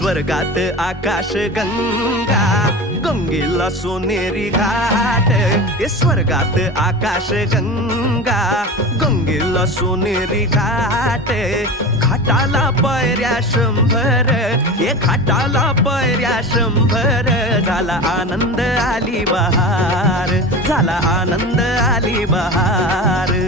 स्वर्गात आकाश गंगा, गंगेला सोनेरी घाट. स्वर्गात आकाश गंगा, गंगेला सोनेरी घाट. घाटाला पायऱ्या 100, घाटाला पायऱ्या 100. झाला आनंद आली बहार, झाला आनंद आली बहार.